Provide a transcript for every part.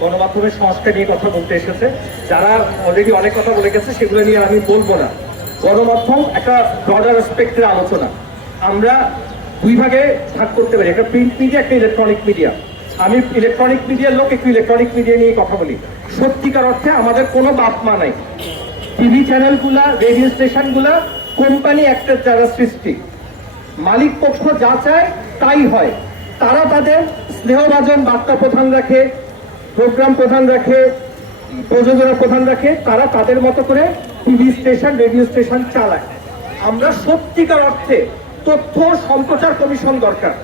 গণমাধ্যমের সংস্কার নিয়ে কথা বলতে এসেছে। যারা অলরেডি অনেক কথা বলে গেছে, সেগুলো নিয়ে আমি বলব না। গণমাধ্যম একটা ব্রডার রেসপেক্টের আলোচনা। আমরা দুই ভাগে ভাগ করতে পারি। একটা প্রিন্ট মিডিয়া একটা ইলেকট্রনিক মিডিয়া আমি ইলেকট্রনিক মিডিয়ার লোক, একটু ইলেকট্রনিক মিডিয়া নিয়ে কথা বলি। সত্যিকার অর্থে আমাদের কোনো বাপ মা নাই। টিভি চ্যানেলগুলা রেডিও স্টেশনগুলা কোম্পানি একটা যারা সৃষ্টি, মালিক পক্ষ যা চায়, তাই হয়। তারা তাদের স্নেহভাজন বার্তা প্রধান রাখে প্রোগ্রাম প্রধান রাখে, প্রযোজনা প্রধান রাখে, তারা তাদের মতো করে টিভি স্টেশন, রেডিও স্টেশন চালায়। আমরা সত্যিকার অর্থে তথ্য সম্প্রচার কমিশন দরকার।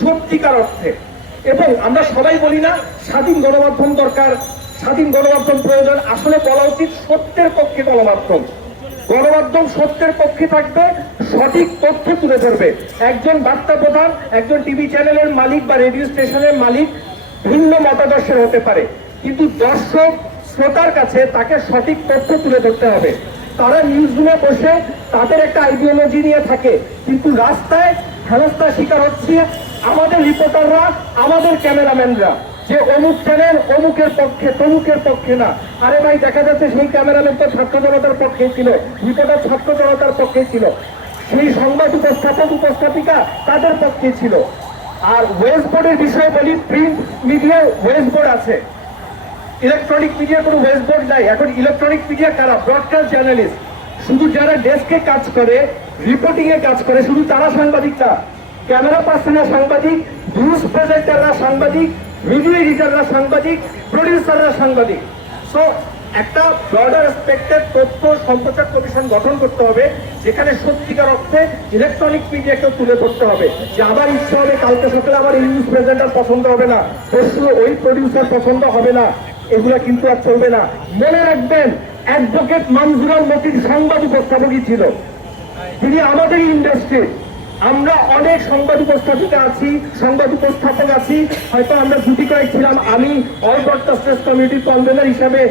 সত্যিকার অর্থে। এবং আমরা সবাই বলি না, স্বাধীন গণমাধ্যম দরকার, স্বাধীন গণমাধ্যম প্রয়োজন, আসলে বলা উচিত সত্যের পক্ষে গণমাধ্যম। গণমাধ্যম সত্যের পক্ষে থাকবে, সঠিক তথ্য তুলে ধরবে। একজন বার্তা প্রধান, একজন টিভি চ্যানেলের মালিক বা রেডিও স্টেশনের মালিক ভিন্ন মতাদর্শের হতে পারে। কিন্তু দর্শক শ্রোতার কাছে তাকে সঠিক তথ্য তুলে ধরতে হবে। তারা নিউজ রুমে বসে তাদের একটা আইডিওলজি নিয়ে থাকে। কিন্তু রাস্তায় হেনস্থার শিকার হচ্ছে আমাদের রিপোর্টাররা আমাদের ক্যামেরাম্যানরা। যে অমুক চ্যানেল অমুকের পক্ষে, তমুকের পক্ষে না। আরে ভাই, দেখা যাচ্ছে সেই ক্যামেরাম্যান তো ছাত্র জনতার পক্ষে ছিল। রিপোর্টার ছাত্র জনতার পক্ষে ছিল। সেই সংবাদ উপস্থাপক, উপস্থাপিকা তাদের পক্ষে ছিল। আর ওয়েস্ট বোর্ডের বিষয়ে বলি প্রিন্ট মিডিয়া ওয়েস্ট বোর্ড আছে। ইলেকট্রনিক মিডিয়া কোনো ওয়েস্ট বোর্ড নাই। এখন ইলেকট্রনিক মিডিয়া কারা? ব্রডকাস্ট জার্নালিস্ট শুধু যারা ডেস্কে কাজ করে রিপোর্টিং এ কাজ করে, শুধু তারা সাংবাদিক না। ক্যামেরা পার্সনরা সাংবাদিক নিউজ প্রেজেন্টাররা সাংবাদিক ভিডিও এডিটাররা সাংবাদিক প্রডিউসাররা সাংবাদিক। সো একটা ব্রডার স্পেক্টের তথ্য সম্প্রচার কমিশন গঠন করতে হবে, যেখানে সত্যিকার অর্থে ইলেকট্রনিক মিডিয়াকে তুলে ধরতে হবে। যে আবার ইচ্ছে হবে কালকে সকালে আবার এই নিউজ প্রেজেন্টার পছন্দ হবে না পরশু ওই প্রডিউসার পছন্দ হবে না, এগুলা কিন্তু আর চলবে না। মনে রাখবেন অ্যাডভোকেট মানজুরাল মতির সংবাদ উপস্থাপকই ছিল। তিনি আমাদের ইন্ডাস্ট্রি আমরা অনেক সংবাদ উপস্থাপিকা আছি সংবাদ উপস্থাপক আছি, হয়তো আমরা দুটি কয়েক ছিলাম। আমি অল ব্রডকাস্টার্স কমিউনিটির কনভেনার হিসাবে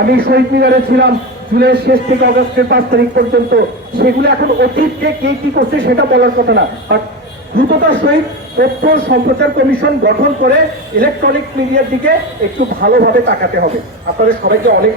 আমি শহীদ মিনারে ছিলাম। জুলাইয়ের শেষ থেকে অগস্টের পাঁচ তারিখ পর্যন্ত সেগুলো এখন অতীতকে কে কি করছে সেটা বলার কথা না। দ্রুততার সহিত তথ্য সম্প্রচার কমিশন গঠন করে ইলেকট্রনিক মিডিয়ার দিকে একটু ভালোভাবে তাকাতে হবে। আপনাদের সবাইকে অনেক অনেক